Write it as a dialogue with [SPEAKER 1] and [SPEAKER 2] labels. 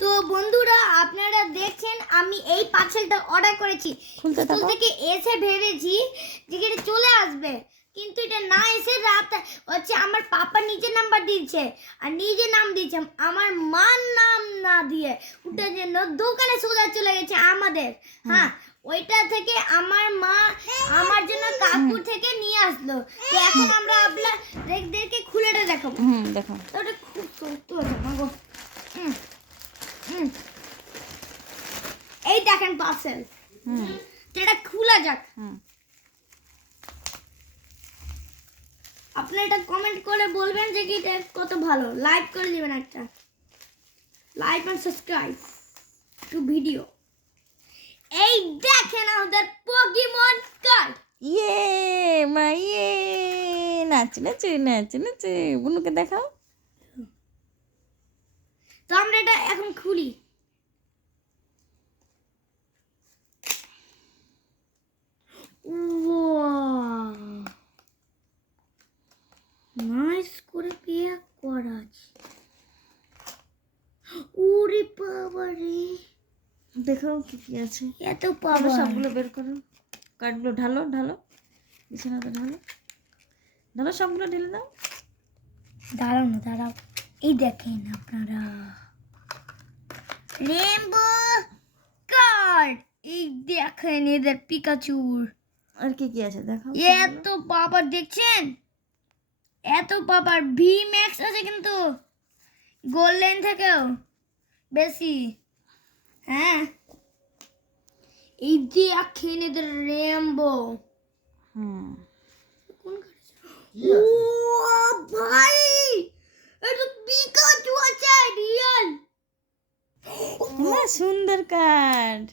[SPEAKER 1] তো বন্ধুরা আপনারা দেখছেন আমি এই পার্সেলটা অর্ডার করেছি। স্কুল থেকে। এসে ভেবেছি যে এটা চলে আসবে কিন্তু এটা না এসে রাত হচ্ছে আমার পাপা নিজের নাম্বার দিয়েছে আর নিজে নাম দিয়েছে আমার মার নাম না দিয়ে ওটার জন্য দোকানে সোজা চলে গেছে আমাদের। হ্যাঁ ওইটা থেকে আমার মা আমার জন্য কাকুর থেকে নিয়ে আসলো। তো এখন আমরা আপনাদেরকে খুলেটা দেখাবো। হুম দেখো ওটা খুব মাগো হুম হুম। এই দেখেন পার্সেল এটা খোলা যাক। আপনি এটা কমেন্ট করে বলবেন যে কি এটা কত ভালো। লাইক করে দিবেন একটা। Like and subscribe to video এই দেখেন আমাদের পকিমন কার্ড
[SPEAKER 2] ইয়ে মা ইয়ে। নাচে নাচে নাচে নাচে। বুনুকে দেখাও
[SPEAKER 1] তো আমরা এটা এখন খুলি। নাইস করে পেয়া করা আছে। ওরে বাবা রে
[SPEAKER 2] দেখাও কি কি আছে।
[SPEAKER 1] এত পাওয়া সবগুলো
[SPEAKER 2] বের করো। কার্ডগুলো ঢালো ঢালো। বিছানাতে ঢালো। ঢালো সবগুলো ঢেলে দাও।
[SPEAKER 1] দাঁড়াও না দাঁড়াও। এই দেখেন আপনারা। রেনবো কার্ড এই দেখেন এদের পিকাচুর
[SPEAKER 2] আর কি কি আছে দেখাও
[SPEAKER 1] এত পাপার দেখছেন এত পাপার ভি ম্যাক্স আছে কিন্তু গোল্ডেন থেকেও বেশি হ্যাঁ এই দেখেন এদের রেমবো হুম কোন ও ভাই এটা পিকাচু আছে রিয়েল
[SPEAKER 2] না সুন্দর কার্ড